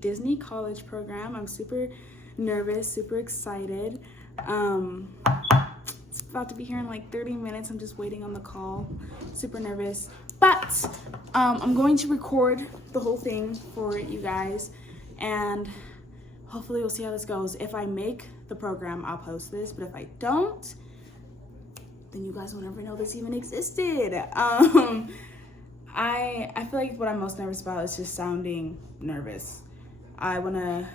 Disney College program. I'm super nervous, super excited. It's about to be here in like 30 minutes. I'm just waiting on the call. Super nervous. But I'm going to record the whole thing for you guys, and hopefully we'll see how this goes. If I make the program, I'll post this, but if I don't, then you guys will never know this even existed. I feel like what I'm most nervous about is just sounding nervous. I want to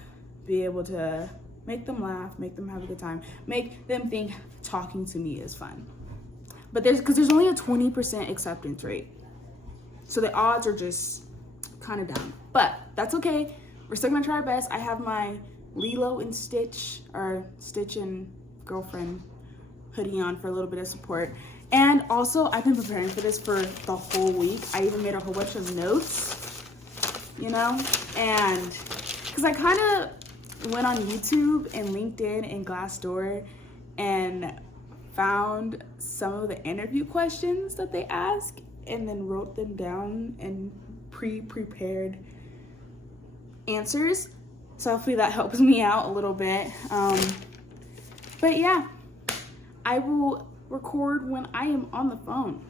be able to make them laugh, make them have a good time, make them think talking to me is fun. But there's only a 20% acceptance rate, so the odds are just kind of down. But that's okay. We're still gonna try our best. I have my Lilo and Stitch, or Stitch and Girlfriend hoodie on for a little bit of support. And also, I've been preparing for this for the whole week. I even made a whole bunch of notes, you know? And because I kind of went on YouTube and LinkedIn and Glassdoor and found some of the interview questions that they ask and then wrote them down and pre-prepared answers. So hopefully that helps me out a little bit. But yeah, I will record when I am on the phone.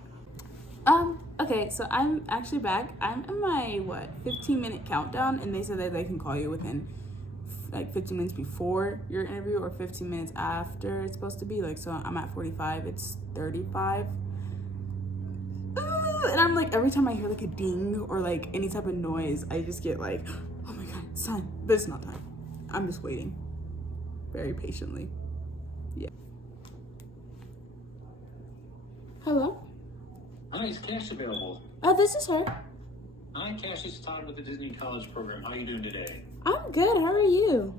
Okay, so I'm actually back. I'm in my 15-minute countdown, and they said that they can call you within like 15 minutes before your interview or 15 minutes after it's supposed to be. Like, so I'm at 45, it's 35. And I'm like, every time I hear like a ding or like any type of noise, I just get like, oh my God, it's time. But it's not time. I'm just waiting very patiently. Yeah. Hello? Hi, is Cash available? This is her. Hi, Cash, it's Todd with the Disney College program. How are you doing today? I'm good. How are you?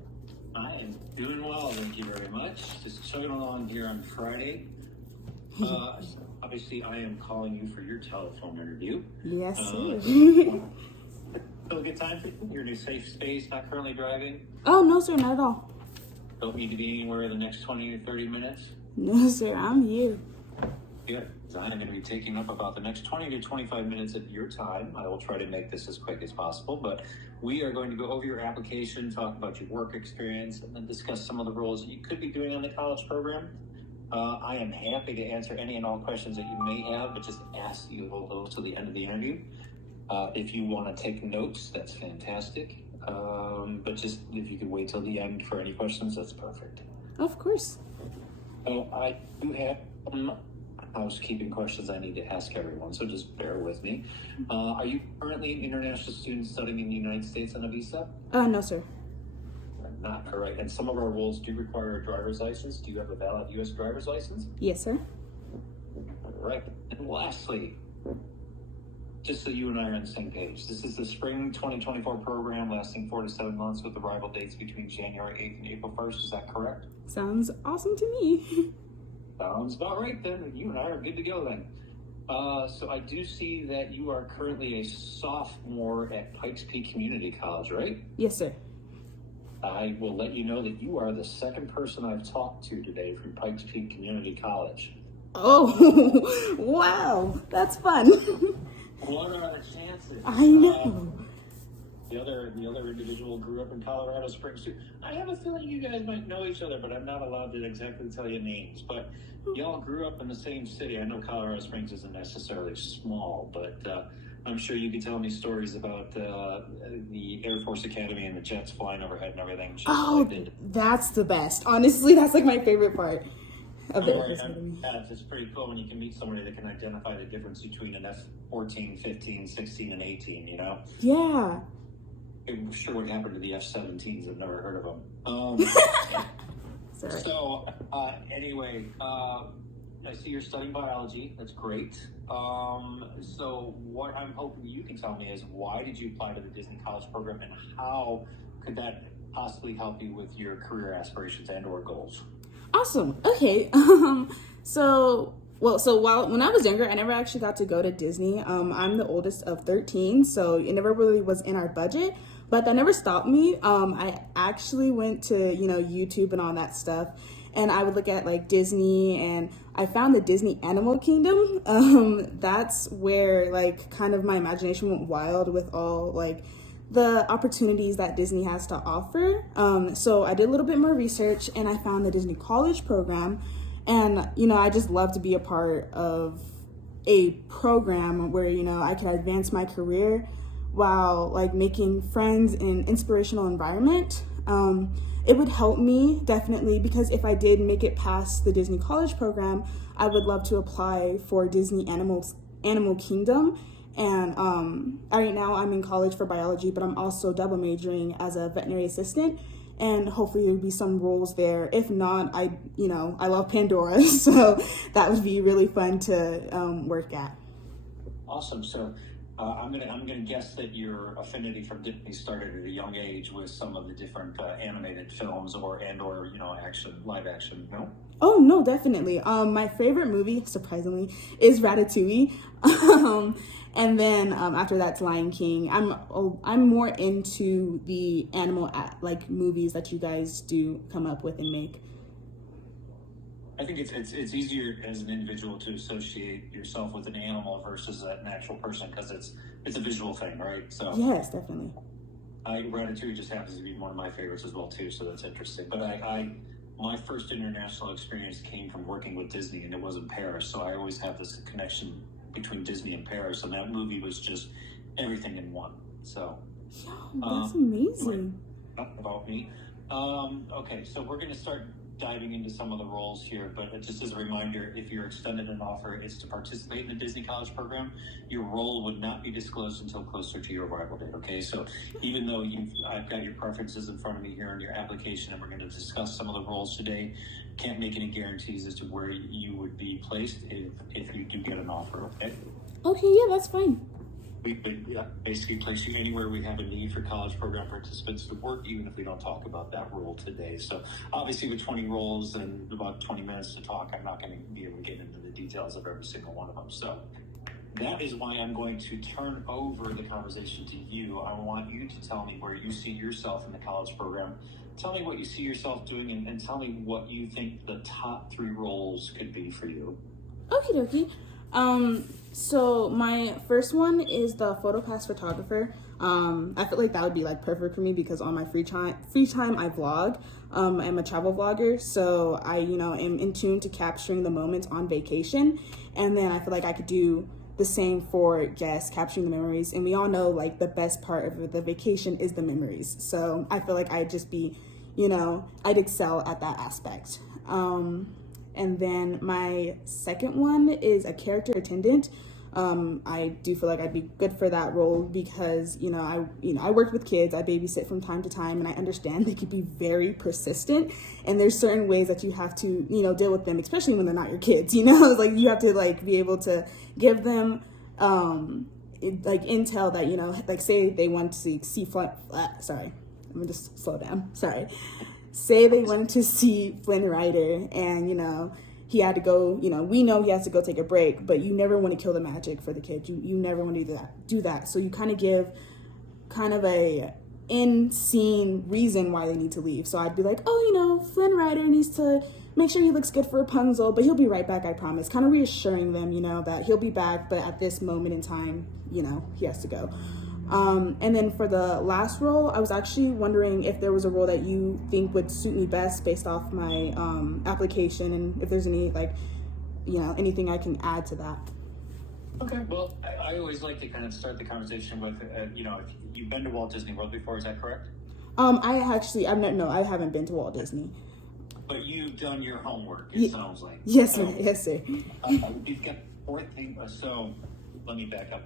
I am doing well, thank you very much. Just chugging along here on Friday. Obviously, I am calling you for your telephone interview. Yes, sir. Still a good time for you? You're in a safe space, not currently driving? Oh, no, sir, not at all. Don't need to be anywhere in the next 20 or 30 minutes? No, sir, I'm here. Good. I'm going to be taking up about the next 20 to 25 minutes of your time. I will try to make this as quick as possible, but we are going to go over your application, talk about your work experience, and then discuss some of the roles that you could be doing on the college program. I am happy to answer any and all questions that you may have, but just ask you those to the end of the interview. If you want to take notes, that's fantastic. But just if you could wait till the end for any questions, that's perfect. Of course. So I do have some housekeeping questions I need to ask everyone, so just bear with me. Are you currently an international student studying in the United States on a visa? No, sir. Not correct. And some of our rules do require a driver's license. Do you have a valid U.S. driver's license? Yes, sir. Right. And lastly, just so you and I are on the same page, this is the spring 2024 program lasting 4 to 7 months with arrival dates between January 8th and April 1st. Is that correct? Sounds awesome to me. Sounds about right then. You and I are good to go then. So I do see that you are currently a sophomore at Pikes Peak Community College, right? Yes, sir. I will let you know that you are the second person I've talked to today from Pikes Peak Community College. Oh, wow. That's fun. What are the chances? I know. The other individual grew up in Colorado Springs too. I have a feeling you guys might know each other, but I'm not allowed to exactly tell you names. But y'all grew up in the same city. I know Colorado Springs isn't necessarily small, but I'm sure you could tell me stories about the Air Force Academy and the jets flying overhead and everything. Oh, that's the best. Honestly, that's like my favorite part of the Air Force Academy. Yeah, it's pretty cool when you can meet somebody that can identify the difference between an F-14, 15, 16, and 18, you know? Yeah. I'm sure what happened to the F-17s. I've never heard of them. Sorry. So, anyway, I see you're studying biology. That's great. So what I'm hoping you can tell me is, why did you apply to the Disney College program, and how could that possibly help you with your career aspirations and or goals? Awesome. Okay. When I was younger, I never actually got to go to Disney. I'm the oldest of 13, so it never really was in our budget, but that never stopped me. I actually went to, YouTube and all that stuff, and I would look at like Disney, and I found the Disney Animal Kingdom. That's where like kind of my imagination went wild with all like the opportunities that Disney has to offer. So I did a little bit more research and I found the Disney College program. And, you know, I just love to be a part of a program where, you know, I can advance my career while like making friends in an inspirational environment. It would help me definitely, because if I did make it past the Disney College program, I would love to apply for Disney Animal Kingdom. And right now I'm in college for biology, but I'm also double majoring as a veterinary assistant. And hopefully there would be some roles there. If not, I love Pandora, so that would be really fun to work at. Awesome. So I'm gonna guess that your affinity for Disney started at a young age with some of the different animated films or you know, live action. No. Oh no, definitely. My favorite movie, surprisingly, is Ratatouille. And then after that's Lion King. I'm more into the animal like movies that you guys do come up with and make. I think it's easier as an individual to associate yourself with an animal versus an actual person, because it's a visual thing, right? So yes, definitely. Ratatouille just happens to be one of my favorites as well too, so that's interesting. But my first international experience came from working with Disney, and it was in Paris. So I always have this connection between Disney and Paris, and that movie was just everything in one. So that's amazing. About me. Okay, so we're going to start diving into some of the roles here, but just as a reminder, if you're extended an offer, it's to participate in the Disney College program. Your role would not be disclosed until closer to your arrival date, okay? So even though I've got your preferences in front of me here in your application, and we're going to discuss some of the roles today, can't make any guarantees as to where you would be placed if you do get an offer, okay? Okay, yeah, that's fine. We could basically place you anywhere we have a need for college program participants to work, even if we don't talk about that role today. So obviously with 20 roles and about 20 minutes to talk, I'm not going to be able to get into the details of every single one of them. So that is why I'm going to turn over the conversation to you. I want you to tell me where you see yourself in the college program. Tell me what you see yourself doing, and tell me what you think the top 3 roles could be for you. Okie dokie. So my first one is the PhotoPass photographer. I feel like that would be like perfect for me because on my free time I vlog. I'm a travel vlogger, so I, am in tune to capturing the moments on vacation. And then I feel like I could do the same for guests, capturing the memories. And we all know like the best part of the vacation is the memories. So I feel like I'd just be, I'd excel at that aspect. And then my second one is a character attendant. I do feel like I'd be good for that role because, I work with kids, I babysit from time to time, and I understand they can be very persistent. And there's certain ways that you have to, deal with them, especially when they're not your kids, It's like you have to like be able to give them, intel that, say they want to see sorry, let me just slow down. Sorry. Say they wanted to see Flynn Rider and, he had to go, we know he has to go take a break, but you never want to kill the magic for the kid. You never want to do that. So you kind of give kind of a in-scene reason why they need to leave. So I'd be like, Flynn Rider needs to make sure he looks good for Rapunzel, but he'll be right back, I promise. Kind of reassuring them, that he'll be back, but at this moment in time, he has to go. And then for the last role, I was actually wondering if there was a role that you think would suit me best based off my application, and if there's any anything I can add to that. Okay. Well, I always like to kind of start the conversation with, if you've been to Walt Disney World before, is that correct? I haven't been to Walt Disney. But you've done your homework, it sounds like. Yes, sir. Yes, sir. We've got 4 things, so let me back up.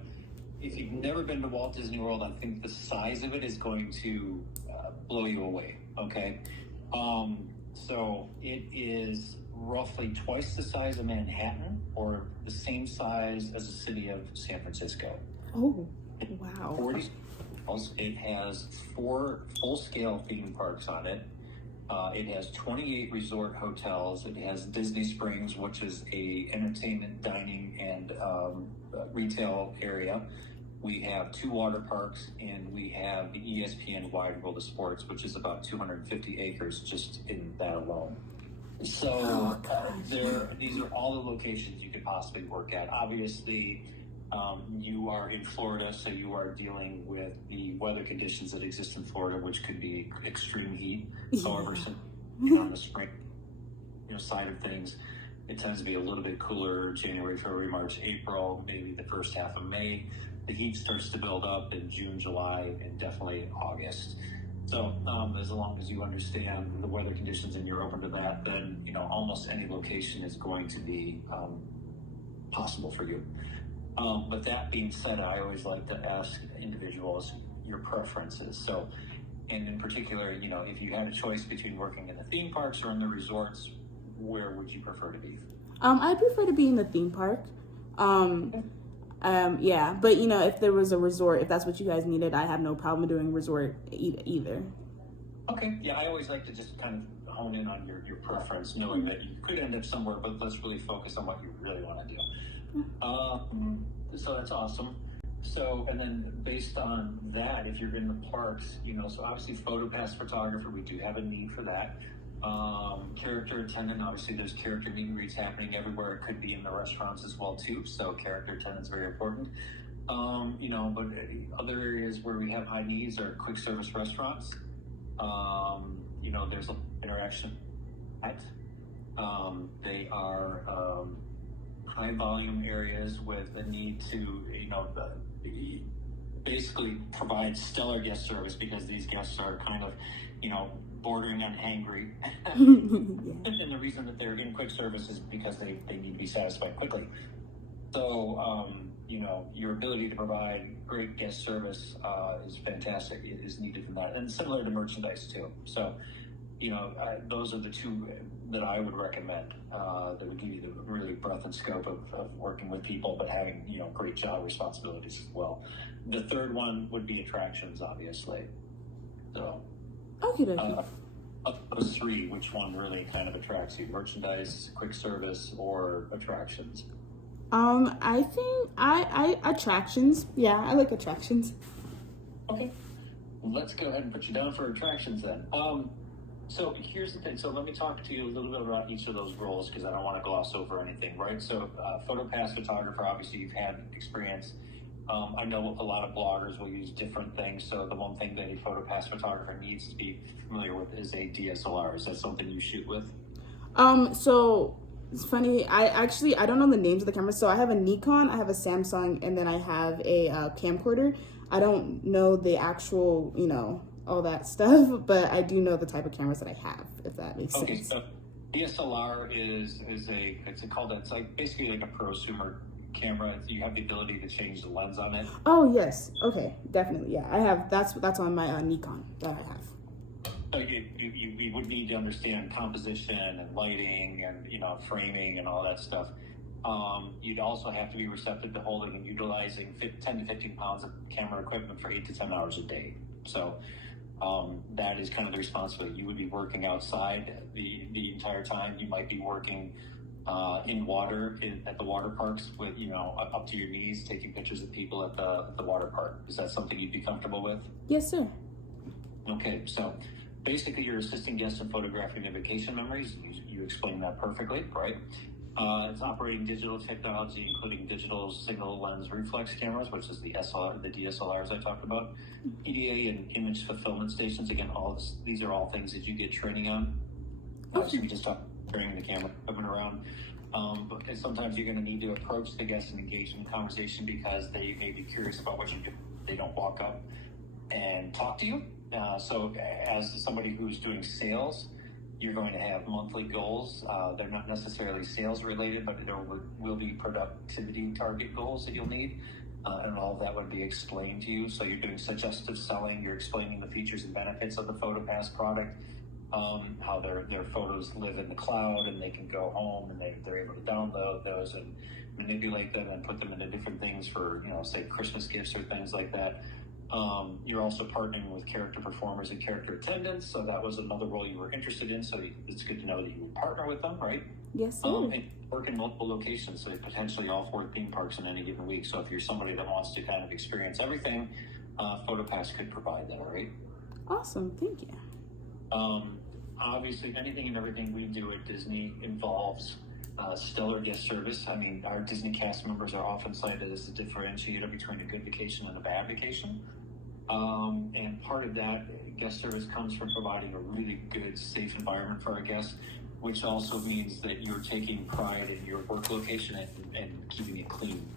If you've never been to Walt Disney World, I think the size of it is going to blow you away, okay? So it is roughly twice the size of Manhattan, or the same size as the city of San Francisco. Oh, wow. 40. It has 4 full-scale theme parks on it. It has 28 resort hotels. It has Disney Springs, which is a entertainment, dining, and retail area. We have 2 water parks, and we have the ESPN Wide World of Sports, which is about 250 acres just in that alone. So these are all the locations you could possibly work at. Obviously, You are in Florida, so you are dealing with the weather conditions that exist in Florida, which could be extreme heat. Yeah. However, since on the spring, side of things, it tends to be a little bit cooler January, February, March, April, maybe the first half of May. The heat starts to build up in June, July, and definitely August. So as long as you understand the weather conditions and you're open to that, then almost any location is going to be possible for you. But that being said, I always like to ask individuals your preferences. So, and in particular, if you had a choice between working in the theme parks or in the resorts, where would you prefer to be? I prefer to be in the theme park. Yeah, but if there was a resort, if that's what you guys needed, I have no problem doing resort either. Okay, yeah, I always like to just kind of hone in on your preference, knowing that you could end up somewhere, but let's really focus on what you really want to do. So that's awesome. So, and then based on that, if you're in the parks, so obviously PhotoPass photographer, we do have a need for that. Character attendant, obviously there's character meet and greets happening everywhere. It could be in the restaurants as well too. So character attendant's very important. But other areas where we have high needs are quick service restaurants. There's interaction. They are high volume areas with a need to, basically provide stellar guest service, because these guests are kind of, bordering on hangry. And the reason that they're in quick service is because they need to be satisfied quickly. So, your ability to provide great guest service is fantastic. It is needed in that. And similar to merchandise too. So, those are the two that I would recommend that would give you the really breadth and scope of working with people, but having, great job responsibilities as well. The third one would be attractions, obviously. So, okay. Of those three, which one really kind of attracts you? Merchandise, quick service, or attractions? I think I attractions. Yeah, I like attractions. Okay. Let's go ahead and put you down for attractions then. So here's the thing. So let me talk to you a little bit about each of those roles, because I don't want to gloss over anything, right? So PhotoPass photographer, obviously you've had experience. I know a lot of bloggers will use different things. So the one thing that a PhotoPass photographer needs to be familiar with is a DSLR. Is that something you shoot with? So it's funny. I don't know the names of the cameras. So I have a Nikon, I have a Samsung, and then I have a camcorder. I don't know the actual, all that stuff, but I do know the type of cameras that I have, if that makes sense. So DSLR is it's like basically like a prosumer camera. You have the ability to change the lens on it. Oh yes, okay, definitely, yeah. I have that's on my Nikon that I have. So you would need to understand composition and lighting and framing and all that stuff. You'd also have to be receptive to holding and utilizing 10 to 15 pounds of camera equipment for 8 to 10 hours a day. So that is kind of the responsibility. You would be working outside the entire time. You might be working in water at the water parks with up to your knees, taking pictures of people at the water park. Is that something you'd be comfortable with? Yes, sir. Okay, so basically you're assisting guests in photographing their vacation memories. You explained that perfectly, right? It's operating digital technology, including digital single lens reflex cameras, which is the DSLRs I talked about, PDA and image fulfillment stations. Again, these are all things that you get training on. Obviously, we just talked bringing the camera equipment around. But sometimes you're going to need to approach the guests and engage in conversation, because they may be curious about what you do. They don't walk up and talk to you. So as somebody who's doing sales, you're going to have monthly goals. They're not necessarily sales related, but there will be productivity target goals that you'll need. And all of that would be explained to you. So you're doing suggestive selling. You're explaining the features and benefits of the PhotoPass product, how their photos live in the cloud, and they can go home and they're able to download those and manipulate them and put them into different things for, say Christmas gifts or things like that. You're also partnering with character performers and character attendants, so that was another role you were interested in. So it's good to know that you would partner with them, right? Yes, sir. And work in multiple locations, so potentially all 4 theme parks in any given week. So if you're somebody that wants to kind of experience everything, PhotoPass could provide that, right? Awesome, thank you. Obviously, anything and everything we do at Disney involves stellar guest service. I mean, our Disney cast members are often cited as a differentiator between a good vacation and a bad vacation. And part of that guest service comes from providing a really good, safe environment for our guests, which also means that you're taking pride in your work location and keeping it clean.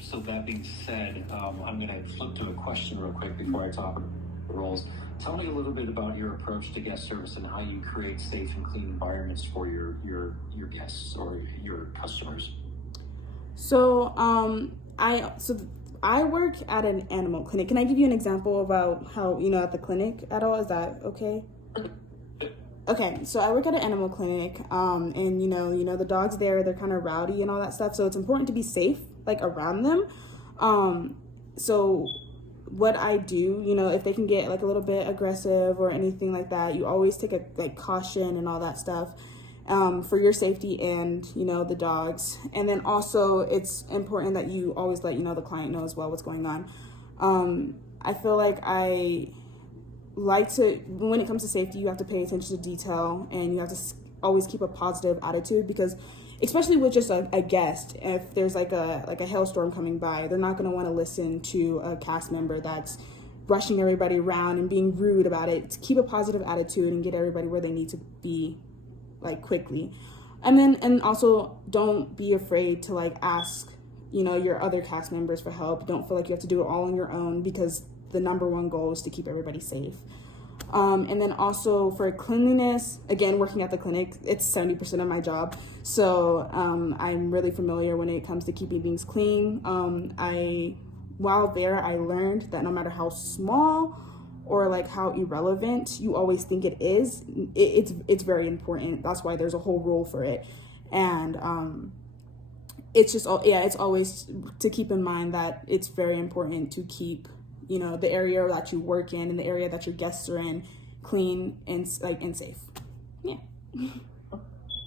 So that being said, I'm going to flip to a question real quick before I talk about the roles. Tell me a little bit about your approach to guest service and how you create safe and clean environments for your guests or your customers. So I work at an animal clinic. Can I give you an example about how, at the clinic at all? Is that okay? Okay, so I work at an animal clinic, and the dogs there, they're kind of rowdy and all that stuff. So it's important to be safe, like around them. So what I do, if they can get like a little bit aggressive or anything like that, you always take a caution and all that stuff, for your safety and, the dogs. And then also it's important that you always let, the client know as well what's going on. I feel like when it comes to safety, you have to pay attention to detail, and you have to always keep a positive attitude, because especially with just a guest, if there's like a hailstorm coming by, they're not going to want to listen to a cast member that's rushing everybody around and being rude about it. Keep a positive attitude and get everybody where they need to be, like, quickly. And also don't be afraid to like ask, your other cast members for help. Don't feel like you have to do it all on your own, because the number one goal is to keep everybody safe. And then also for cleanliness, again, working at the clinic, it's 70% of my job. So I'm really familiar when it comes to keeping things clean. While there, I learned that no matter how small or like how irrelevant you always think it is, it's very important. That's why there's a whole rule for it. And it's always to keep in mind that it's very important to keep the area that you work in and the area that your guests are in clean and safe. Yeah.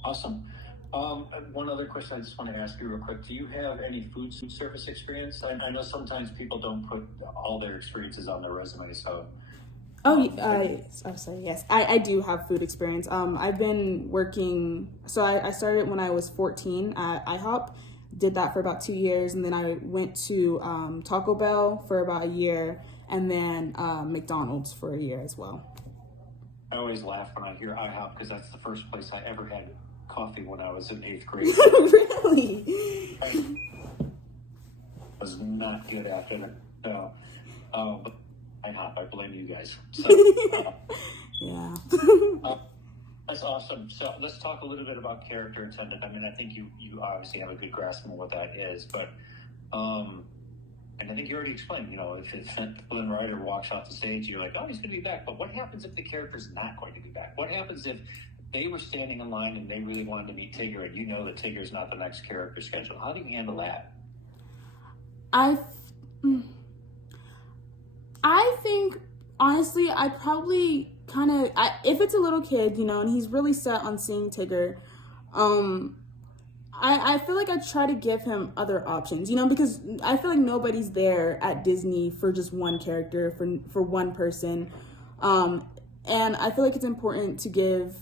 Awesome. One other question I just want to ask you real quick. Do you have any food service experience? I know sometimes people don't put all their experiences on their resume, so. I'm sorry, yes. I do have food experience. I've been working, so I started when I was 14 at IHOP. Did that for about 2 years, and then I went to Taco Bell for about a year, and then McDonald's for a year as well. I always laugh when I hear IHOP, because that's the first place I ever had coffee when I was in 8th grade. Really? It was not good after that. No. But IHOP, I blame you guys. So, yeah. That's awesome. So let's talk a little bit about character attendant. I mean, I think you obviously have a good grasp on what that is, but and I think you already explained, if Flynn Rider walks off the stage, you're like, oh, he's going to be back. But what happens if the character's not going to be back? What happens if they were standing in line and they really wanted to meet Tigger, and you know that Tigger's not the next character scheduled? How do you handle that? I think, honestly, I probably if it's a little kid, and he's really set on seeing Tigger, I feel like I try to give him other options, because I feel like nobody's there at Disney for just one character, for one person. And I feel like it's important to give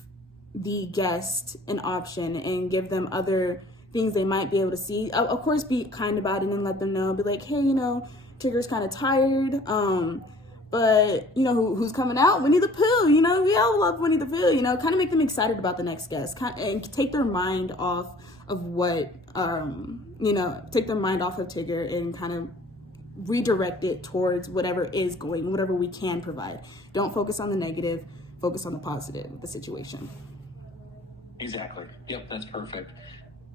the guest an option and give them other things they might be able to see. Of course, be kind about it and let them know, be like, hey, Tigger's kind of tired. But, who's coming out? Winnie the Pooh, we all love Winnie the Pooh, kind of make them excited about the next guest, and take their mind off of what, take their mind off of Tigger and kind of redirect it towards whatever we can provide. Don't focus on the negative, focus on the positive of the situation. Exactly. Yep, that's perfect.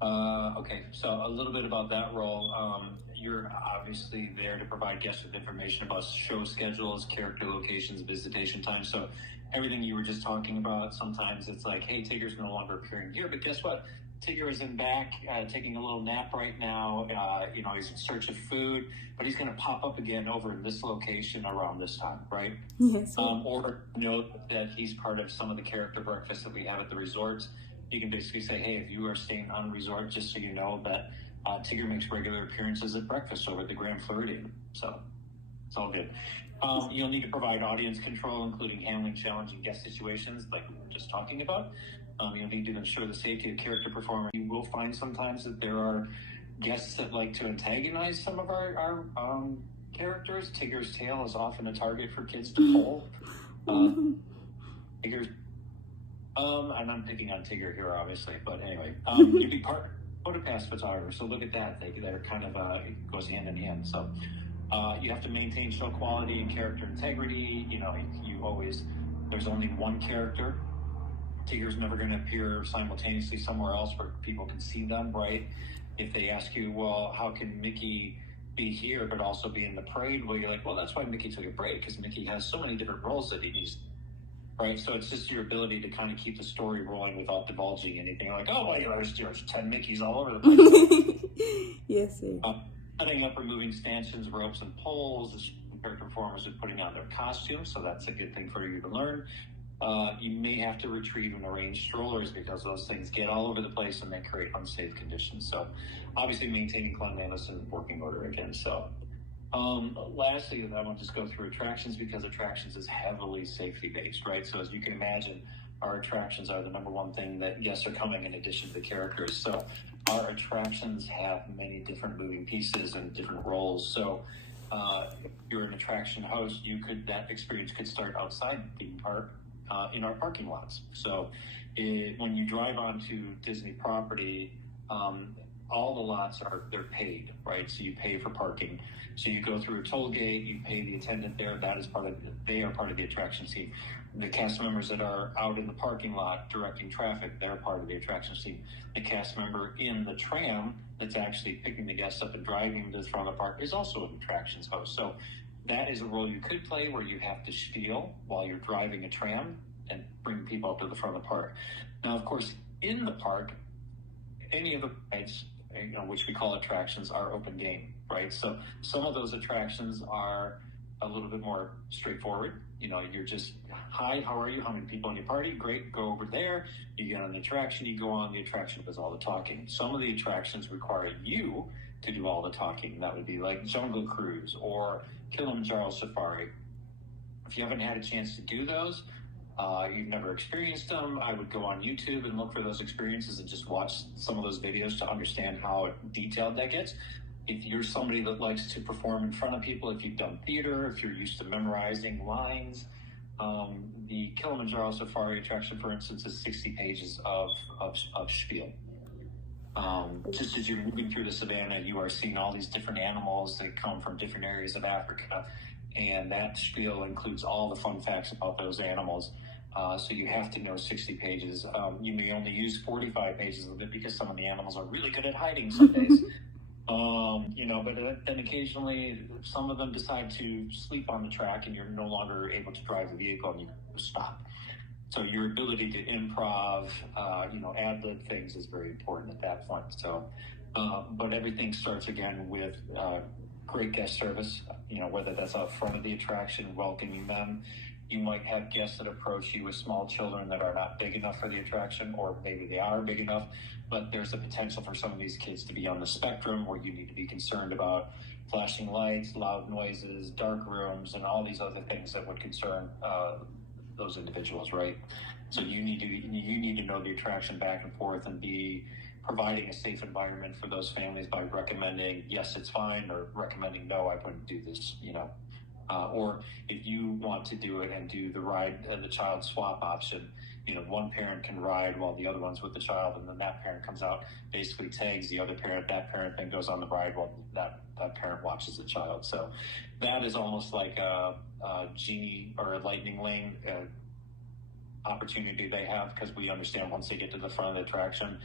Okay, so a little bit about that role. You're obviously there to provide guests with information about show schedules, character locations, visitation times. So everything you were just talking about, sometimes it's like, hey, Tigger's no longer appearing here, but guess what? Tigger is in back, taking a little nap right now. He's in search of food, but he's going to pop up again over in this location around this time, right? Yes. Or note that he's part of some of the character breakfasts that we have at the resorts. You can basically say, hey, if you are staying on resort, just so you know that Tigger makes regular appearances at breakfast over at the Grand Floridian. So it's all good. You'll need to provide audience control, including handling challenging guest situations like we were just talking about. You'll need to ensure the safety of character performers. You will find sometimes that there are guests that like to antagonize some of our characters. Tigger's tail is often a target for kids to pull. Tigger's, and I'm picking on Tigger here, obviously, but anyway, you'd be part PhotoPass photographer, so look at that. They're kind of, it goes hand in hand. So you have to maintain show quality and character integrity. You know, you always, there's only one character. Tigger's never going to appear simultaneously somewhere else where people can see them, right? If they ask you, well, how can Mickey be here but also be in the parade? Well, you're like, well, that's why Mickey took a break, because Mickey has so many different roles that he needs, right? So it's just your ability to kind of keep the story rolling without divulging anything. Like, oh, well, there's 10 Mickeys all over the place. Yes, sir. Setting up, removing stanchions, ropes, and poles. The character performers are putting on their costumes, so that's a good thing for you to learn. You may have to retrieve and arrange strollers because those things get all over the place and they create unsafe conditions. So obviously maintaining cleanliness and working order again. So lastly, I want to just go through attractions, because attractions is heavily safety based, right? So as you can imagine, our attractions are the number one thing that guests are coming in addition to the characters. So our attractions have many different moving pieces and different roles. So if you're an attraction host, that experience could start outside the theme park. In our parking lots. So when you drive onto Disney property, all the lots they're paid, right? So you pay for parking. So you go through a toll gate, you pay the attendant there. They are part of the attraction team. The cast members that are out in the parking lot directing traffic, they're part of the attraction team. The cast member in the tram that's actually picking the guests up and driving them to the front of the park is also an attractions host. So that is a role you could play, where you have to spiel while you're driving a tram and bring people up to the front of the park. Now, of course, in the park, any of the rides, which we call attractions, are open game, right? So some of those attractions are a little bit more straightforward. You're just, hi, how are you? How many people in your party? Great, go over there. You get on the attraction, you go on, the attraction does all the talking. Some of the attractions require you to do all the talking. That would be like Jungle Cruise or Kilimanjaro Safari. If you haven't had a chance to do those, you've never experienced them, I would go on YouTube and look for those experiences and just watch some of those videos to understand how detailed that gets. If you're somebody that likes to perform in front of people, if you've done theater, if you're used to memorizing lines, the Kilimanjaro Safari attraction, for instance, is 60 pages of spiel. Just as you're moving through the savannah, you are seeing all these different animals that come from different areas of Africa, and that spiel includes all the fun facts about those animals. So you have to know 60 pages. You may only use 45 pages of it because some of the animals are really good at hiding some days. But then occasionally some of them decide to sleep on the track and you're no longer able to drive the vehicle and you stop. So your ability to improv, ad-lib things is very important at that point. So, but everything starts again with great guest service, whether that's out front of the attraction, welcoming them. You might have guests that approach you with small children that are not big enough for the attraction, or maybe they are big enough, but there's a potential for some of these kids to be on the spectrum where you need to be concerned about flashing lights, loud noises, dark rooms, and all these other things that would concern those individuals, right? So you need to know the attraction back and forth and be providing a safe environment for those families by recommending, yes, it's fine, or recommending, no, I wouldn't do this, or if you want to do it and do the ride and the child swap option, one parent can ride while the other one's with the child, and then that parent comes out, basically tags the other parent, that parent then goes on the ride while that parent watches the child. So that is almost like a genie or a lightning lane opportunity they have, because we understand once they get to the front of the attraction,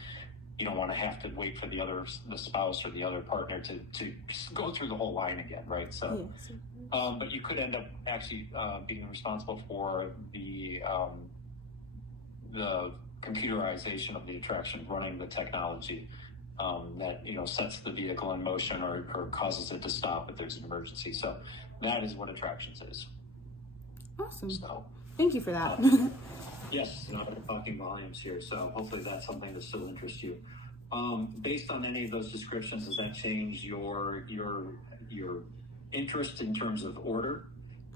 you don't want to have to wait for the spouse or the other partner to go through the whole line again, right? So, yes. But you could end up actually being responsible for the computerization of the attraction, running the technology that sets the vehicle in motion or causes it to stop if there's an emergency. So that is what attractions is. Awesome. So, thank you for that. Yes, I'm talking volumes here, so hopefully that's something that still interests you. Based on any of those descriptions, does that change your interest in terms of order?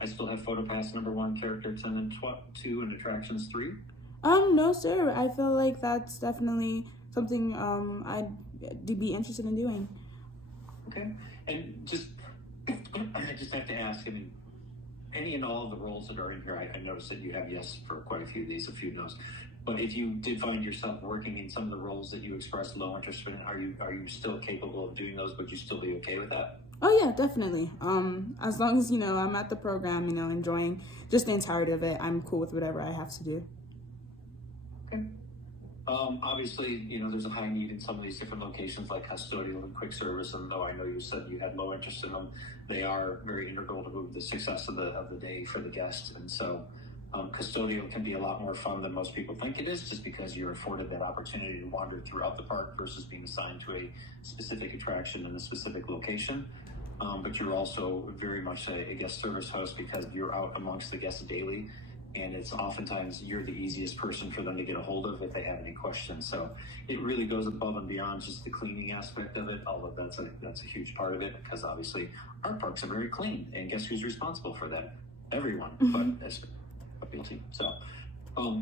I still have PhotoPass number 1, character attendant 2, and attractions 3. No, sir. I feel like that's definitely something I'd be interested in doing. Okay. And just, I just have to ask, I mean, any and all of the roles that are in here, I noticed that you have yes for quite a few of these, a few no's. But if you did find yourself working in some of the roles that you expressed low interest in, are you still capable of doing those? Would you still be okay with that? Oh yeah, definitely. As long as I'm at the program, enjoying just the entirety of it, I'm cool with whatever I have to do. Okay. Obviously, there's a high need in some of these different locations like custodial and quick service. And though I know you said you had low interest in them, they are very integral to the success of the day for the guest. And so, custodial can be a lot more fun than most people think it is, just because you're afforded that opportunity to wander throughout the park versus being assigned to a specific attraction in a specific location. But you're also very much a guest service host because you're out amongst the guests daily, and it's oftentimes you're the easiest person for them to get a hold of if they have any questions. So it really goes above and beyond just the cleaning aspect of it, although that's a huge part of it, because obviously our parks are very clean, and guess who's responsible for that? Everyone, but as a team. So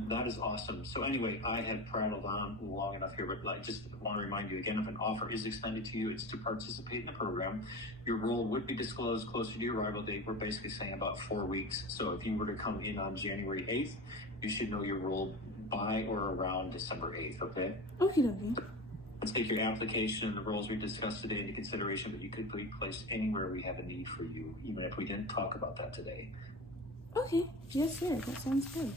that is awesome. So anyway, I had prattled on long enough here, but I just want to remind you again, if an offer is extended to you, it's to participate in the program. Your role would be disclosed closer to your arrival date. We're basically saying about 4 weeks. So if you were to come in on January 8th, you should know your role by or around December 8th, okay? Okay. Let's take your application and the roles we discussed today into consideration, but you could be placed anywhere we have a need for you, even if we didn't talk about that today. Okay. Yes, sir. That sounds good.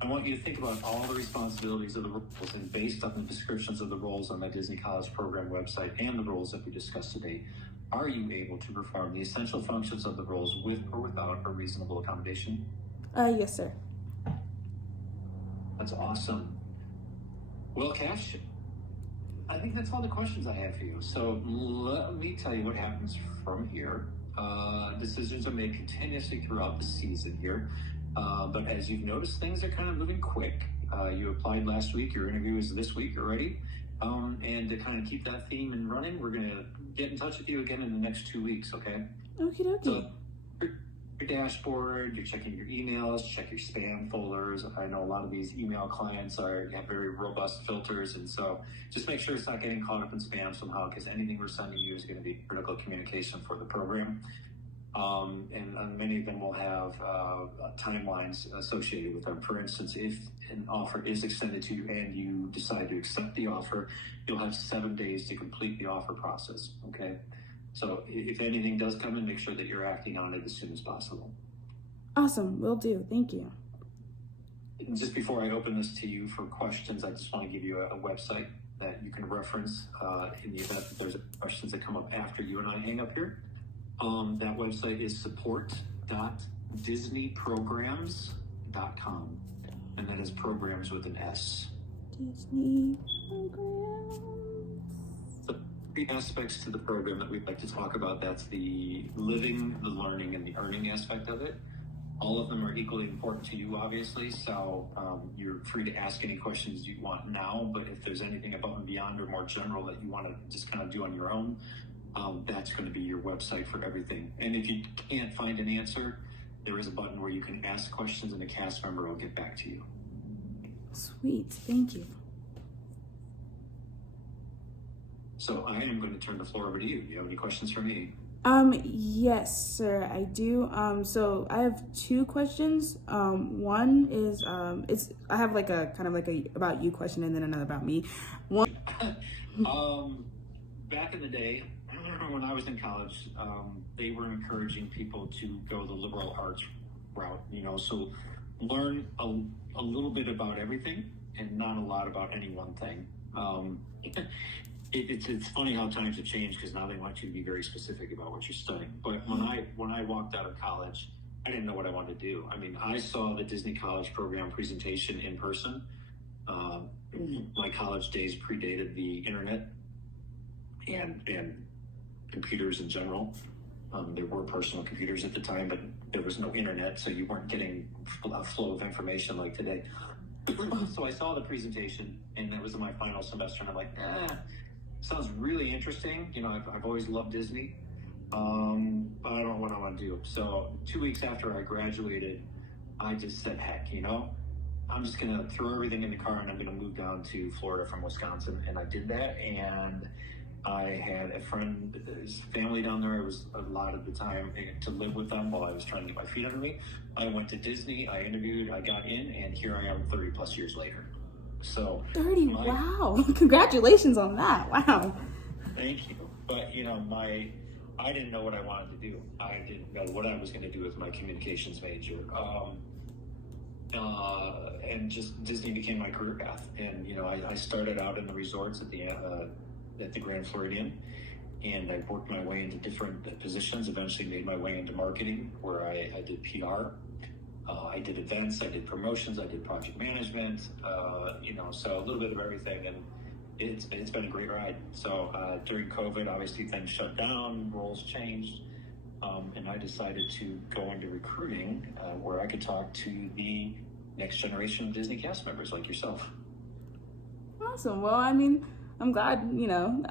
I want you to think about all the responsibilities of the roles, and based on the descriptions of the roles on the Disney College Program website and the roles that we discussed today, are you able to perform the essential functions of the roles with or without a reasonable accommodation? Yes, sir. That's awesome. Well, Cash, I think that's all the questions I have for you. So let me tell you what happens from here. Decisions are made continuously throughout the season here. But as you've noticed, things are kind of moving quick. You applied last week, your interview is this week already. And to kind of keep that theme and running, we're going to get in touch with you again in the next 2 weeks, okay? Okie dokie. So your dashboard, you're checking your emails, check your spam folders. I know a lot of these email clients have very robust filters, and so just make sure it's not getting caught up in spam somehow, because anything we're sending you is going to be critical communication for the program. And many of them will have timelines associated with them. For instance, if an offer is extended to you and you decide to accept the offer, you'll have 7 days to complete the offer process, okay? So if anything does come in, make sure that you're acting on it as soon as possible. Awesome. Will do. Thank you. And just before I open this to you for questions, I just want to give you a website that you can reference in the event that there's questions that come up after you and I hang up here. That website is support.disneyprograms.com, and that is programs with an S. Disney programs. The three aspects to the program that we'd like to talk about, that's the living, the learning, and the earning aspect of it. All of them are equally important to you, obviously, so you're free to ask any questions you want now, but if there's anything above and beyond or more general that you want to just kind of do on your own, that's going to be your website for everything. And if you can't find an answer, there is a button where you can ask questions and a cast member will get back to you. Sweet. Thank you. So I am going to turn the floor over to you. Do you have any questions for me? Yes, sir, I do. So I have 2 questions. One is, I have like a kind of like a about you question and then another about me. One. Back in the day, when I was in college, they were encouraging people to go the liberal arts route, so learn a little bit about everything and not a lot about any one thing. It's funny how times have changed, because now they want you to be very specific about what you're studying. But when I walked out of college, I didn't know what I wanted to do. I mean, I saw the Disney College Program presentation in person. My college days predated the internet and computers in general. There were personal computers at the time, but there was no internet, so you weren't getting a flow of information like today. So I saw the presentation, and that was in my final semester, and I'm like, sounds really interesting. I've always loved Disney, but I don't know what I want to do. So 2 weeks after I graduated, I just said, heck, I'm just going to throw everything in the car and I'm going to move down to Florida from Wisconsin. And I did that. And I had a friend, his family down there. I was a lot of the time to live with them while I was trying to get my feet under me. I went to Disney, I interviewed, I got in, and here I am 30 plus years later. So 30, wow. Congratulations on that. Wow. Thank you. But, you know, I didn't know what I wanted to do. I didn't know what I was going to do with my communications major. And just Disney became my career path. And, you know, I started out in the resorts at the Grand Floridian, and I worked my way into different positions, eventually made my way into marketing, where I did PR. I did events, I did promotions, I did project management, you know, so a little bit of everything. And it's been a great ride. So during COVID, obviously things shut down, roles changed, and I decided to go into recruiting, where I could talk to the next generation of Disney cast members like yourself. Awesome. Well, I mean, I'm glad, you know,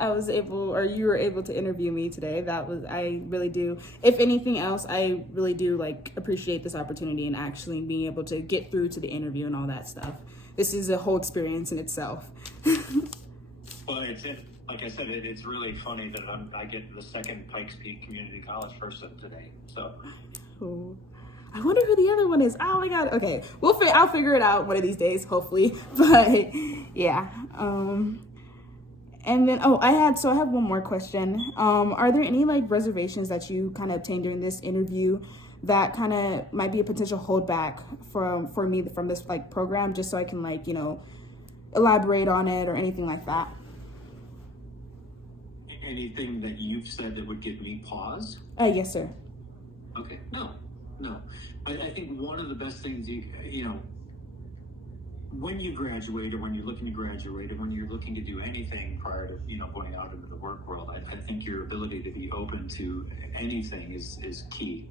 you were able to interview me today. I really do. If anything else, I really do appreciate this opportunity and actually being able to get through to the interview and all that stuff. This is a whole experience in itself. Well, like I said, it's really funny that I get the second Pikes Peak Community College person today. So. Cool. I wonder who the other one is. Oh my God. Okay. I'll figure it out one of these days, hopefully. But yeah. And then, I have one more question. Are there any reservations that you kind of obtained during this interview that kind of might be a potential holdback for me from this program, just so I can you know, elaborate on it or anything like that? Anything that you've said that would give me pause? Yes, sir. Okay. No. I think one of the best things you know, when you graduate or when you're looking to graduate or when you're looking to do anything prior to, you know, going out into the work world, I think your ability to be open to anything is key.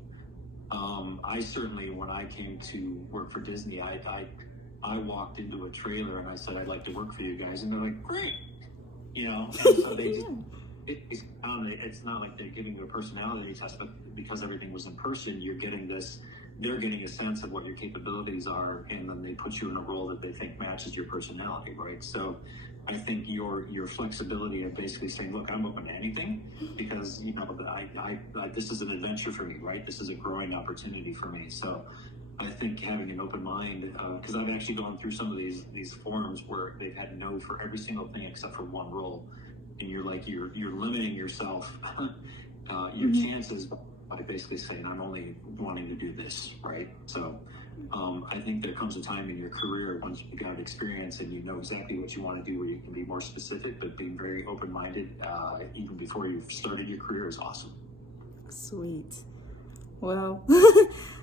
I certainly, when I came to work for Disney, I walked into a trailer and I said, I'd like to work for you guys. And they're like, great. You know, and so they just, it's not like they're giving you a personality test, but because everything was in person, they're getting a sense of what your capabilities are, and then they put you in a role that they think matches your personality, right? So I think your flexibility of basically saying, look, I'm open to anything, because, you know, this is an adventure for me, right? This is a growing opportunity for me. So I think having an open mind, because I've actually gone through some of these forums where they've had no for every single thing except for one role, and you're limiting yourself, your chances by basically saying, I'm only wanting to do this, right? So I think there comes a time in your career, once you've got experience and you know exactly what you want to do, where you can be more specific, but being very open-minded even before you've started your career is awesome. Sweet. Well,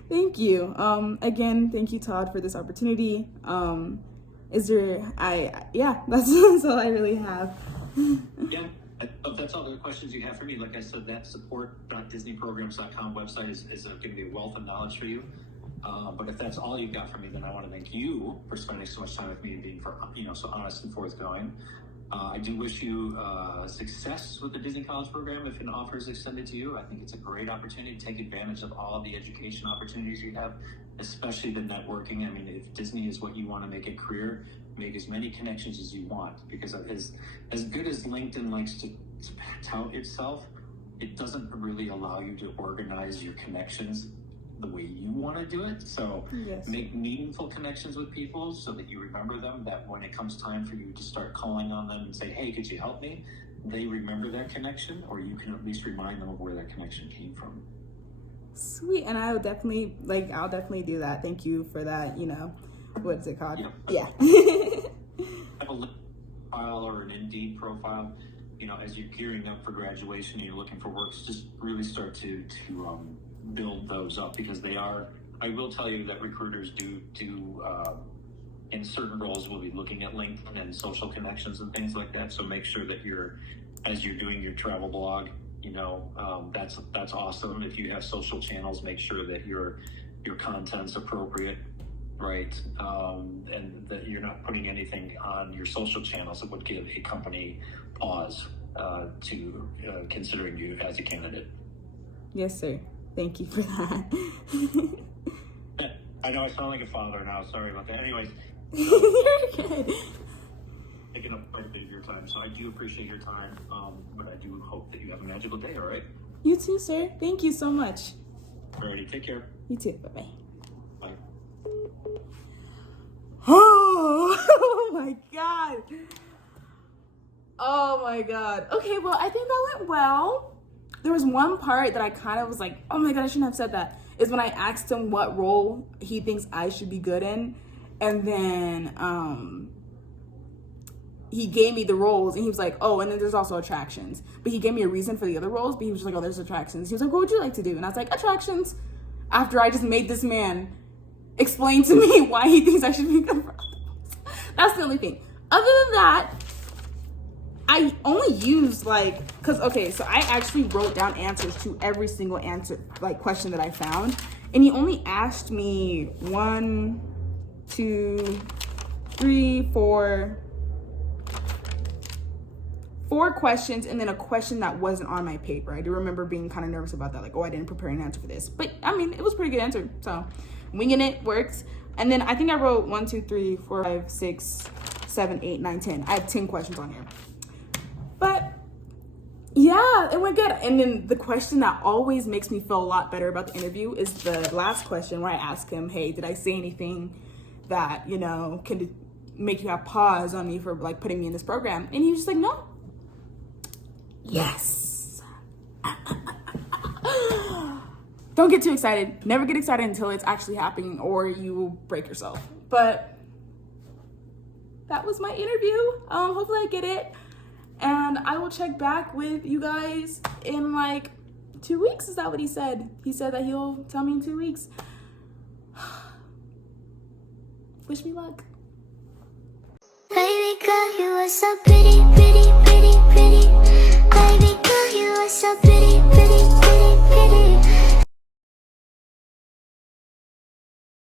thank you. Again, thank you, Todd, for this opportunity. That's all I really have. Yeah. If that's all the questions you have for me, like I said, that support.disneyprograms.com website is going to be a wealth of knowledge for you. But if that's all you've got for me, then I want to thank you for spending so much time with me and being so honest and forthgoing. I do wish you success with the Disney College program if an offer is extended to you. I think it's a great opportunity to take advantage of all the education opportunities you have, especially the networking. I mean, if Disney is what you want to make a career, make as many connections as you want, because as good as LinkedIn likes to tout itself, it doesn't really allow you to organize your connections the way you want to do it. So yes. Make meaningful connections with people so that you remember them, that when it comes time for you to start calling on them and say, hey, could you help me? They remember that connection, or you can at least remind them of where that connection came from. Sweet. And I'll definitely do that. Thank you for that. You know, what's it called? Yeah. Have a LinkedIn profile or an Indeed profile. You know, as you're gearing up for graduation and you're looking for work, just really start to build those up, because I will tell you that recruiters do in certain roles will be looking at LinkedIn and social connections and things like that. So make sure that as you're doing your travel blog, you know, that's awesome. If you have social channels, make sure that your content's appropriate, right? And that you're not putting anything on your social channels that would give a company pause to considering you as a candidate. Yes, sir. Thank you for that. I know I sound like a father now. Sorry about that. Anyways, You're good. Taking up quite a bit of your time, so I do appreciate your time. But I do hope that you have a magical day. All right. You too, sir. Thank you so much. Alrighty, take care. You too. Bye-bye. Bye. Oh my god. Oh my god. Okay, well, I think that went well. There was one part that I kind of was like, oh my god, I shouldn't have said that. Is when I asked him what role he thinks I should be good in. And then he gave me the roles and he was like, oh, and then there's also attractions. But he gave me a reason for the other roles, but he was just like, oh, there's attractions. He was like, what would you like to do? And I was like, attractions. After I just made this man explain to me why he thinks I should be good for others. That's the only thing. Other than that, I only used cause okay, so I actually wrote down answers to every single question that I found. And he only asked me 1, 2, 3, 4 questions, and then a question that wasn't on my paper. I do remember being kind of nervous about that, like, oh, I didn't prepare an answer for this. But I mean, it was a pretty good answer. So winging it works. And then I think I wrote 1, 2, 3, 4, 5, 6, 7, 8, 9, 10. I have 10 questions on here. But yeah, it went good. And then the question that always makes me feel a lot better about the interview is the last question where I ask him, hey, did I say anything that, can make you have pause on me for putting me in this program? And he was just like, no. Yes. Don't get too excited. Never get excited until it's actually happening or you will break yourself. But that was my interview. Hopefully I get it. And I will check back with you guys in 2 weeks. Is that what he said? He said that he'll tell me in 2 weeks. Wish me luck. Baby girl, you are so pretty, pretty,